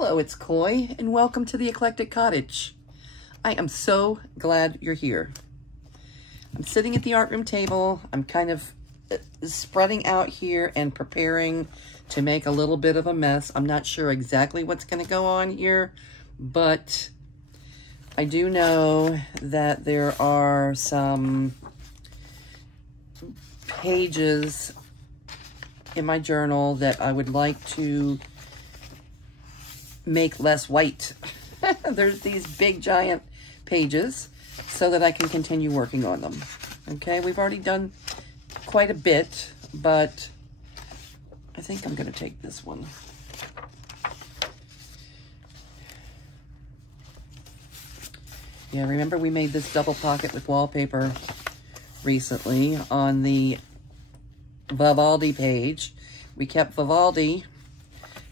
Hello, it's Coy, and welcome to the Eclectic Cottage. I am so glad you're here. I'm sitting at the art room table. I'm kind of spreading out here and preparing to make a little bit of a mess. I'm not sure exactly what's going to go on here, but I do know that there are some pages in my journal that I would like to make less white. There's these big giant pages so that I can continue working on them. Okay, we've already done quite a bit, but I think I'm going to take this one. Yeah, remember we made this double pocket with wallpaper recently on the Vivaldi page. We kept Vivaldi,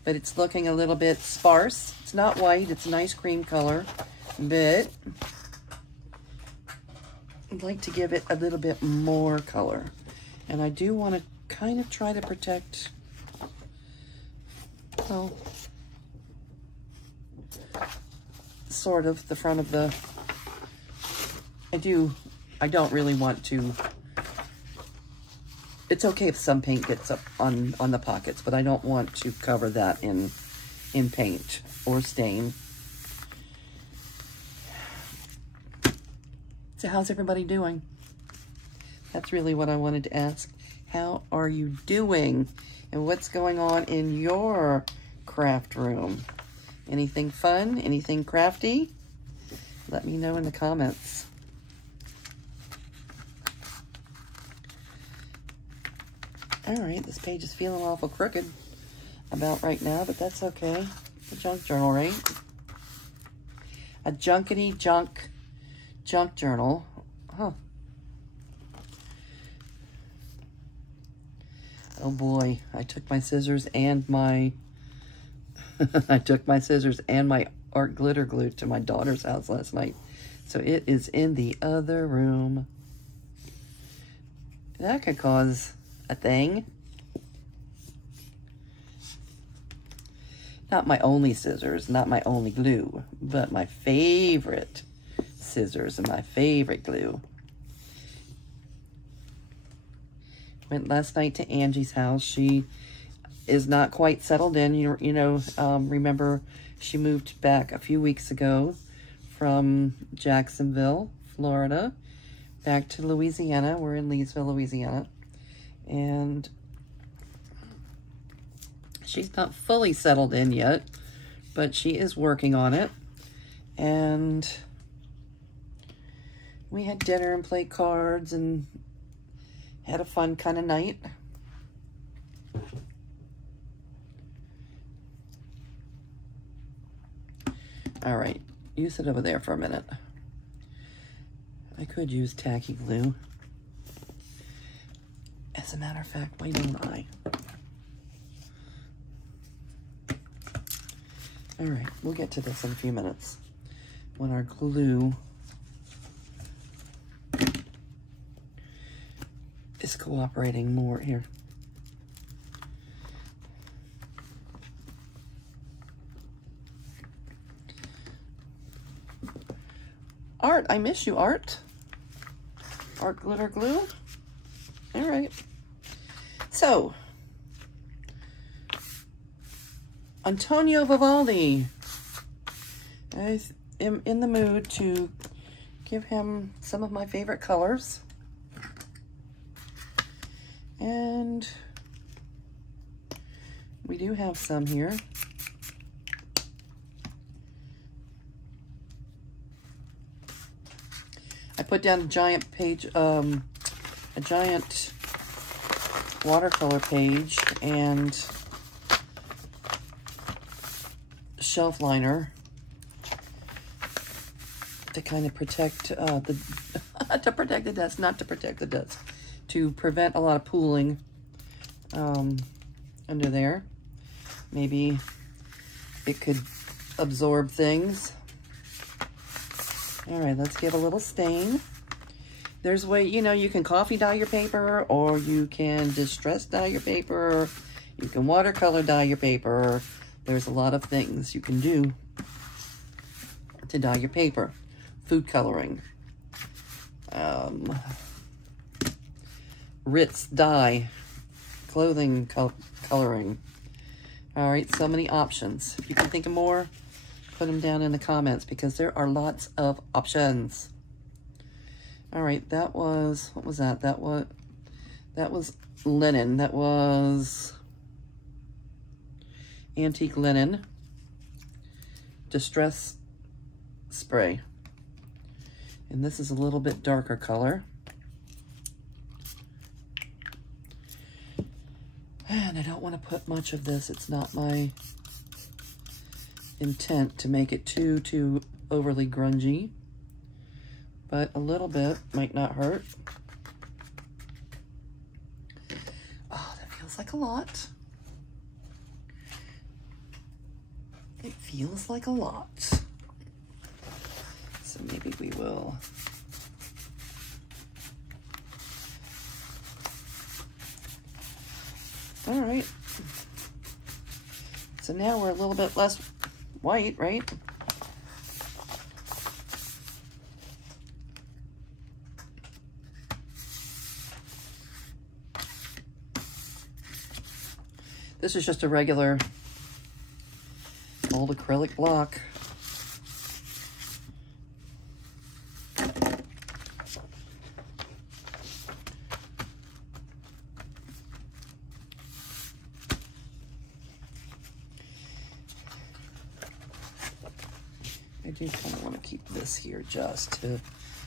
but it's looking a little bit sparse. It's not white, it's a nice cream color, but I'd like to give it a little bit more color. And I do want to kind of try to protect, well, sort of the front of the, I don't really want to. It's okay if some paint gets up on the pockets, but I don't want to cover that in paint or stain. So how's everybody doing? That's really what I wanted to ask. How are you doing? And what's going on in your craft room? Anything fun? Anything crafty? Let me know in the comments. All right, this page is feeling awful crooked about right now, but that's okay. A junk journal, right? A junkety junk journal. Huh. Oh boy, I took my scissors and my art glitter glue to my daughter's house last night. So it is in the other room. That could cause a thing. Not my only scissors, not my only glue, but my favorite scissors and my favorite glue. Went last night to Angie's house. She is not quite settled in. Remember she moved back a few weeks ago from Jacksonville, Florida, back to Louisiana. We're in Leesville, Louisiana. And she's not fully settled in yet, but she is working on it. And we had dinner and played cards and had a fun kind of night. All right, you sit over there for a minute. I could use tacky glue. As a matter of fact, why don't I? All right, we'll get to this in a few minutes when our glue is cooperating more here. Art, I miss you, Art. Art glitter glue. All right. So, Antonio Vivaldi. I am in the mood to give him some of my favorite colors. And we do have some here. I put down a giant page, a giant watercolor page and shelf liner to kind of protect to protect the dust, not to protect the dust, to prevent a lot of pooling under there. Maybe it could absorb things. All right, let's give a little stain. There's a way, you can coffee dye your paper, or you can distress dye your paper. You can watercolor dye your paper. There's a lot of things you can do to dye your paper. Food coloring. Ritz dye. Clothing coloring. All right, so many options. If you can think of more, put them down in the comments because there are lots of options. All right, that was, what was that? That was linen. That was antique linen. Distress spray. And this is a little bit darker color. And I don't want to put much of this. It's not my intent to make it too overly grungy. But a little bit might not hurt. Oh, that feels like a lot. It feels like a lot. So maybe we will. All right. So now we're a little bit less white, right? This is just a regular old acrylic block. I do kind of want to keep this here just to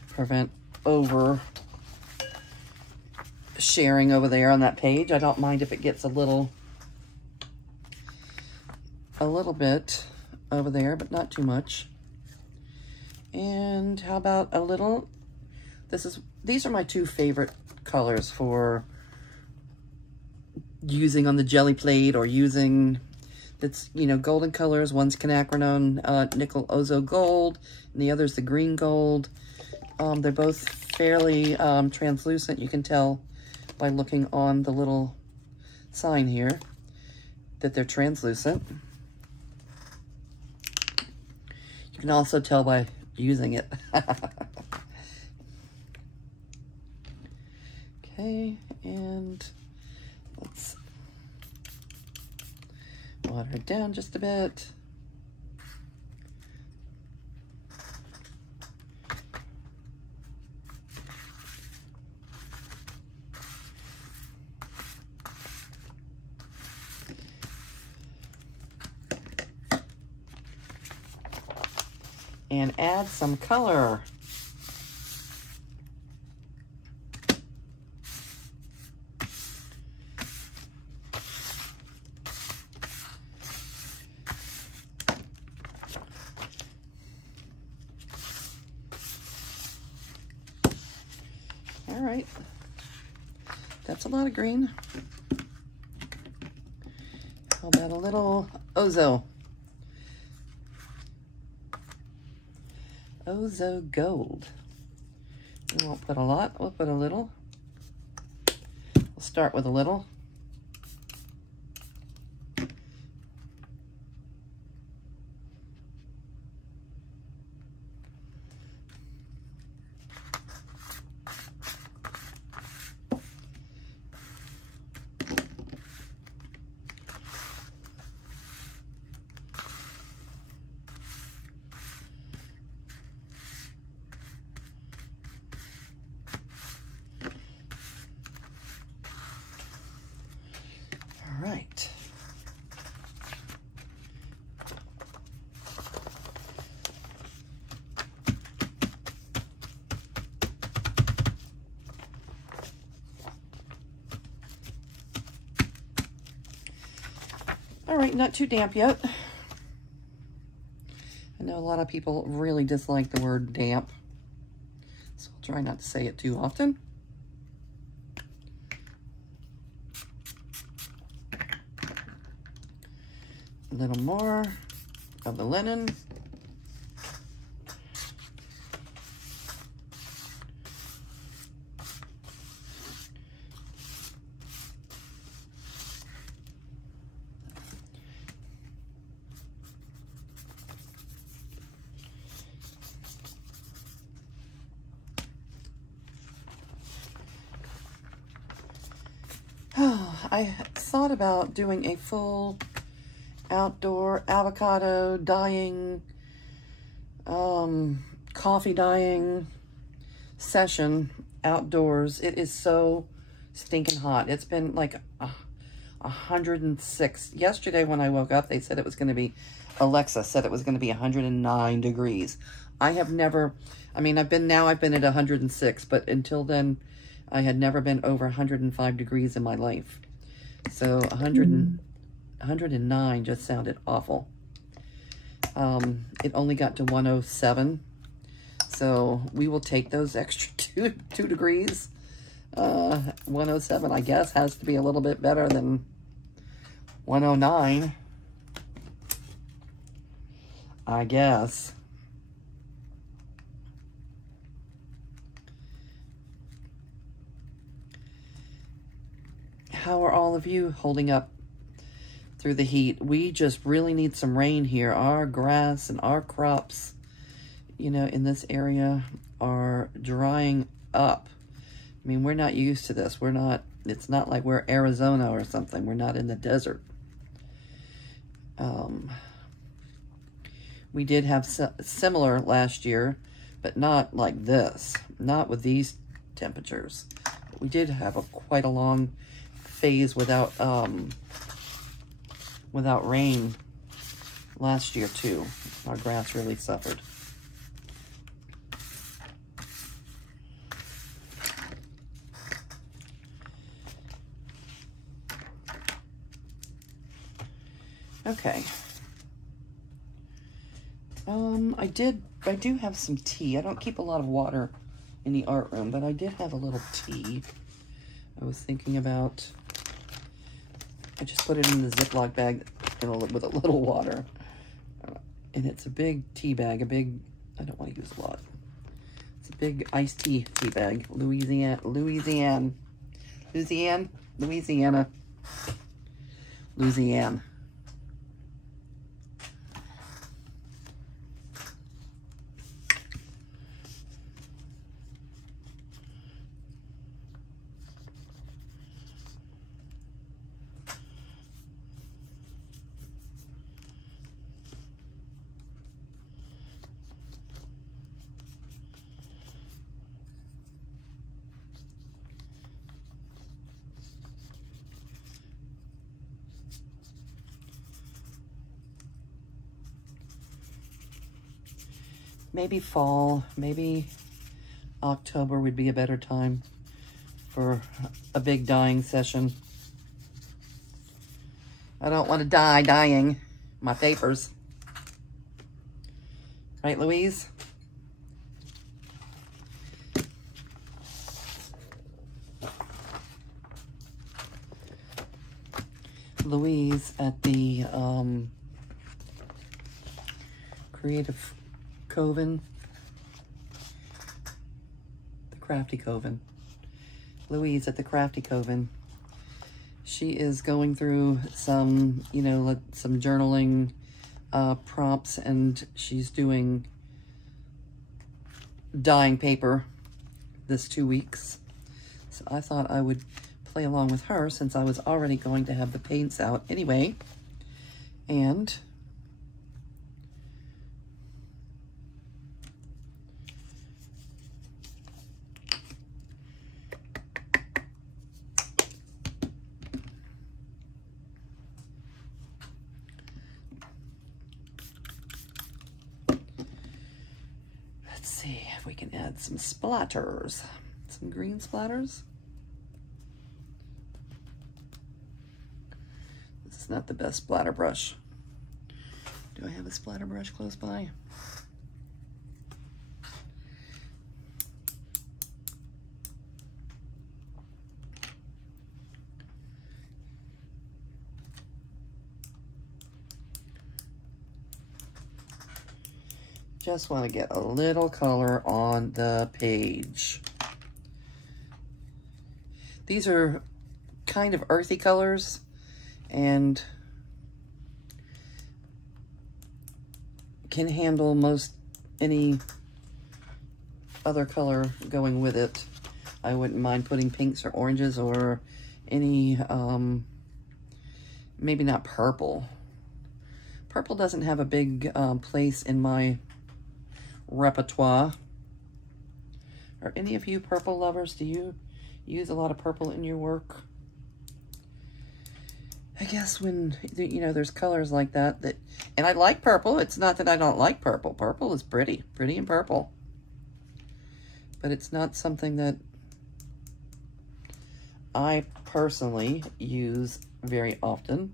prevent over sharing over there on that page. I don't mind if it gets a little bit over there, but not too much. And how about a little, these are my two favorite colors for using on the jelly plate or using, it's, you know, golden colors. One's quinacridone nickel Ozo gold, and the other's the green gold. They're both fairly translucent. You can tell by looking on the little sign here that they're translucent. You can also tell by using it. Okay, and let's water it down just a bit. And add some color. All right, that's a lot of green. How about a little Ozo? Ozo gold. We won't put a lot, we'll put a little. We'll start with a little. All right. All right, not too damp yet. I know a lot of people really dislike the word damp, so I'll try not to say it too often. A little more of the linen. I thought about doing a full outdoor avocado dyeing, coffee dyeing session outdoors. It is so stinking hot. It's been like 106. Yesterday when I woke up, they said it was going to be, Alexa said it was going to be 109 degrees. I have never, I mean, I've been at 106, but until then, I had never been over 105 degrees in my life. So 109 just sounded awful. It only got to 107. So we will take those extra two degrees. 107, I guess, has to be a little bit better than 109. I guess. How are all of you holding up through the heat? We just really need some rain here. Our grass and our crops, you know, in this area are drying up. I mean, we're not used to this. It's not like we're Arizona or something. We're not in the desert. We did have similar last year, but not like this. Not with these temperatures. But we did have quite a long phase without rain last year too. Our grass really suffered. Okay. I do have some tea. I don't keep a lot of water in the art room, but I did have a little tea. I was thinking about, I just put it in the Ziploc bag with a little water. And it's a big tea bag, I don't want to use a lot. It's a big iced tea bag, Louisiana. Maybe fall, maybe October would be a better time for a big dyeing session. I don't want to die dyeing my papers. Right, Louise? Louise at the Creative Coven, the Crafty Coven. Louise at the Crafty Coven. She is going through some, you know, some journaling prompts, and she's doing dyeing paper this 2 weeks. So I thought I would play along with her since I was already going to have the paints out anyway. And let's see if we can add some splatters, some green splatters. This is not the best splatter brush. Do I have a splatter brush close by? Just want to get a little color on the page. These are kind of earthy colors and can handle most any other color going with it. I wouldn't mind putting pinks or oranges or any, maybe not purple. Purple doesn't have a big place in my repertoire. Are any of you purple lovers? Do you use a lot of purple in your work? I guess when, you know, there's colors like that, and I like purple. It's not that I don't like purple. Purple is pretty in purple. But it's not something that I personally use very often.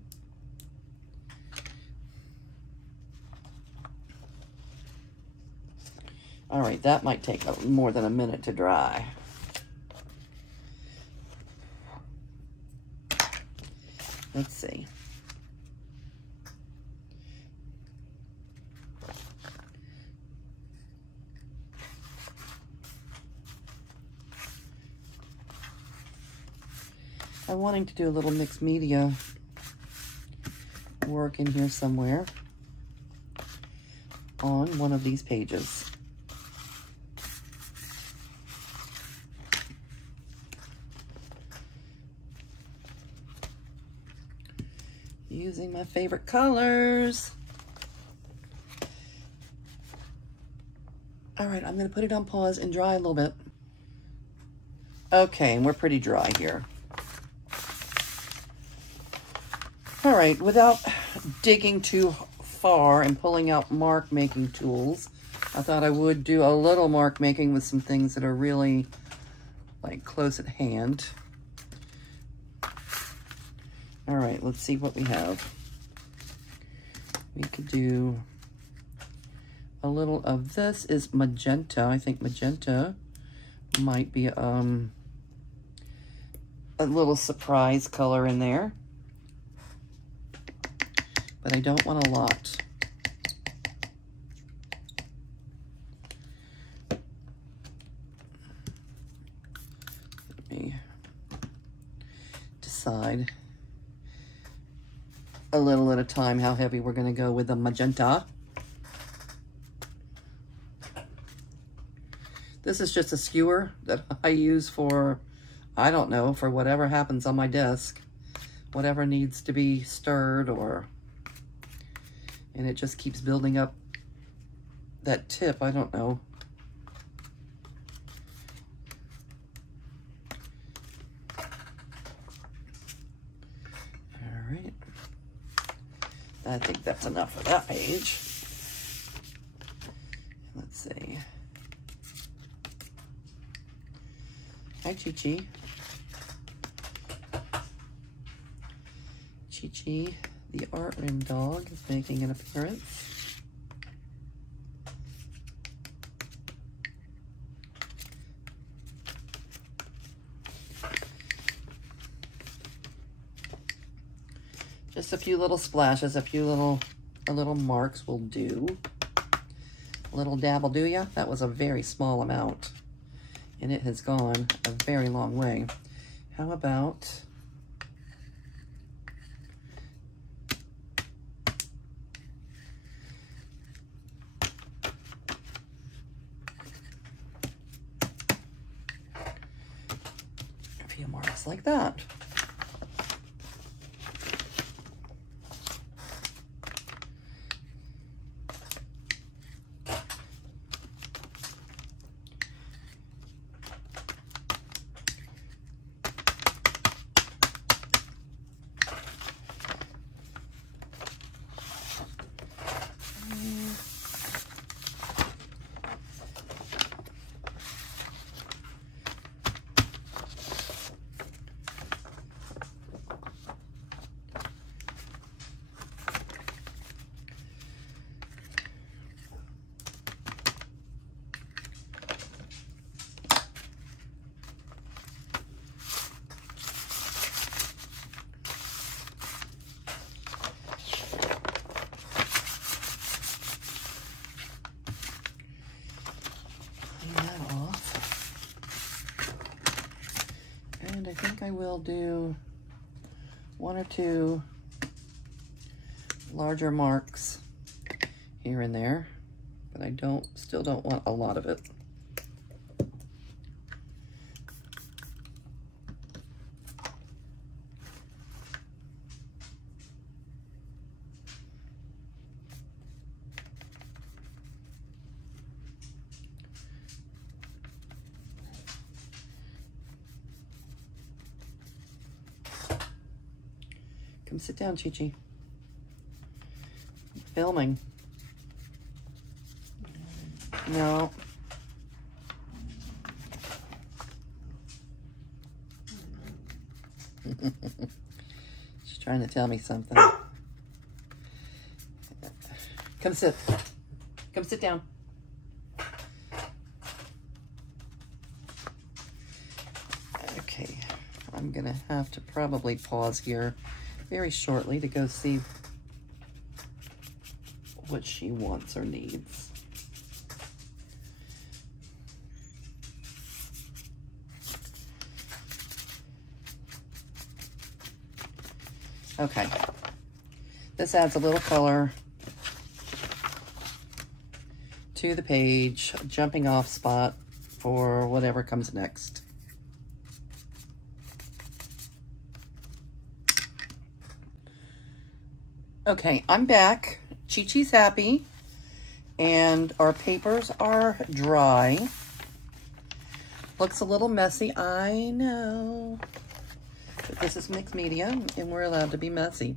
All right, that might take more than a minute to dry. Let's see. I'm wanting to do a little mixed media work in here somewhere on one of these pages. Using my favorite colors. All right, I'm gonna put it on pause and dry a little bit. Okay, and we're pretty dry here. All right, without digging too far and pulling out mark making tools, I thought I would do a little mark making with some things that are really like close at hand. All right, let's see what we have. We could do a little of this is magenta. I think magenta might be a little surprise color in there. But I don't want a lot. Let me decide a little at a time how heavy we're going to go with the magenta. This is just a skewer that I use for, I don't know, for whatever happens on my desk. Whatever needs to be stirred and it just keeps building up that tip. I don't know. All right. I think that's enough for that page. Let's see. Hi, Chi-Chi. Chi-Chi, the art room dog, is making an appearance. Just a few little splashes, a little marks will do. A little dab will do ya. That was a very small amount, and it has gone a very long way. How about a few marks like that? I think I will do one or two larger marks here and there, but I still don't want a lot of it. Come sit down, Chi-Chi. Filming. No. She's trying to tell me something. Come sit. Come sit down. Okay, I'm gonna have to probably pause here very shortly to go see what she wants or needs. Okay, this adds a little color to the page, a jumping off spot for whatever comes next. Okay, I'm back. Chi-Chi's happy, and our papers are dry. Looks a little messy, I know. But this is mixed media, and we're allowed to be messy.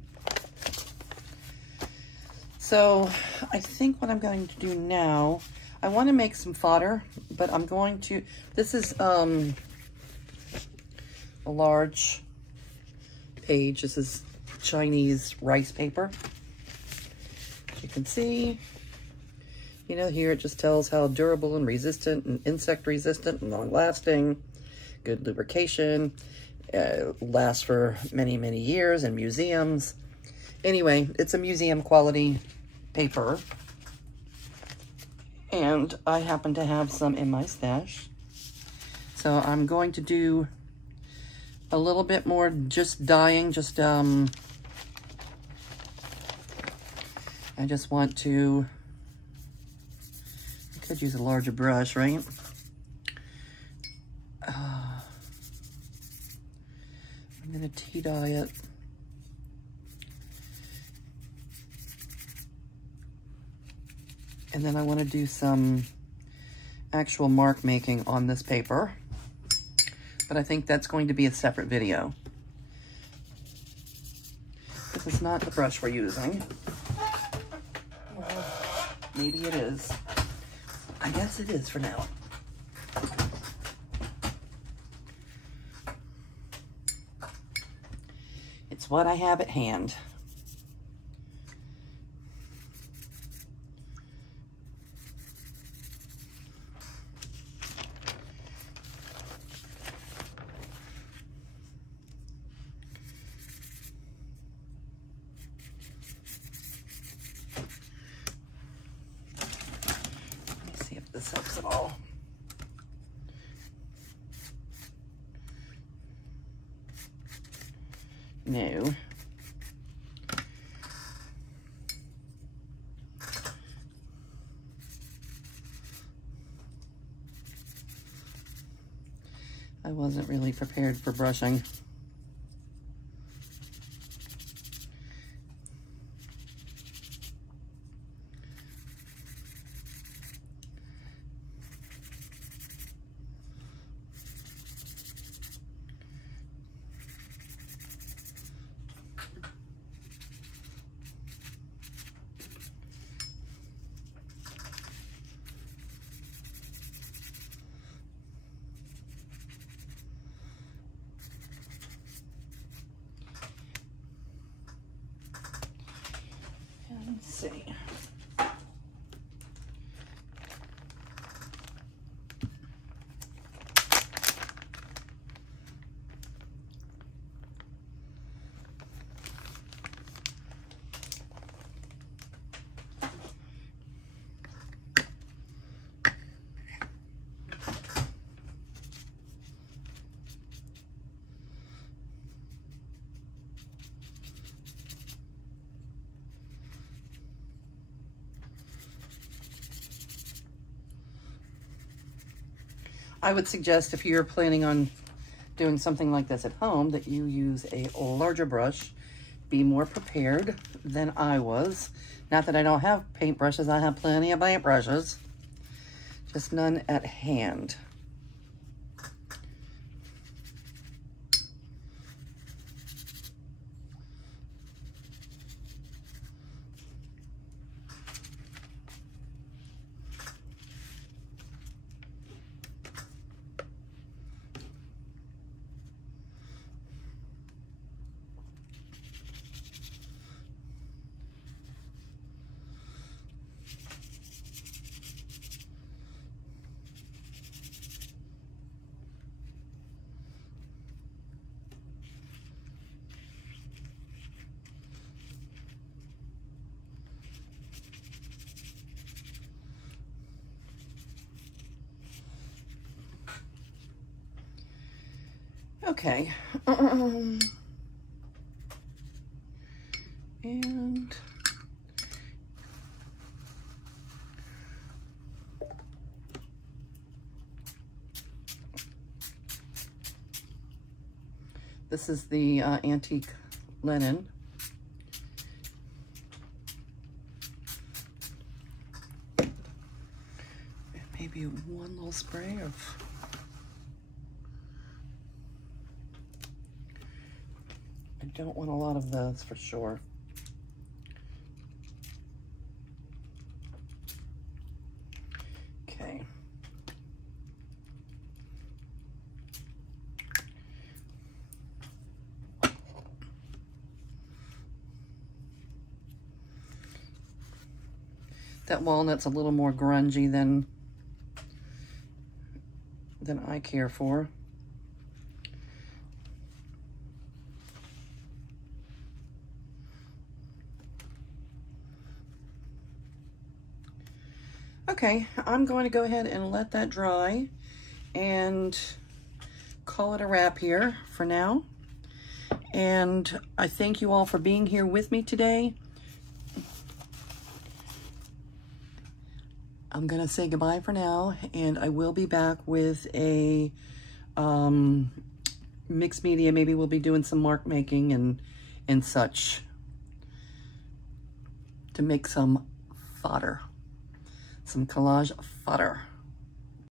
So I think what I'm going to do now, I want to make some fodder, but I'm going to, this is a large page. This is Chinese rice paper. You can see, you know, here it just tells how durable and resistant and insect resistant and long lasting, good lubrication, lasts for many, many years in museums. Anyway, it's a museum quality paper, and I happen to have some in my stash. So I'm going to do a little bit more just dyeing, I just want to, I could use a larger brush, right? I'm gonna tea dye it. And then I want to do some actual mark making on this paper, but I think that's going to be a separate video. This is not the brush we're using. Well, maybe it is. I guess it is for now. It's what I have at hand. This helps at all. No. I wasn't really prepared for brushing. Let's see. I would suggest if you're planning on doing something like this at home that you use a larger brush. Be more prepared than I was. Not that I don't have paintbrushes, I have plenty of paintbrushes, just none at hand. Okay. And this is the antique linen. Maybe one little spray of I don't want a lot of those for sure. Okay. That walnut's a little more grungy than I care for. Okay, I'm going to go ahead and let that dry and call it a wrap here for now. And I thank you all for being here with me today. I'm gonna say goodbye for now, and I will be back with a mixed media. Maybe we'll be doing some mark making and such to make some fodder, some collage fodder.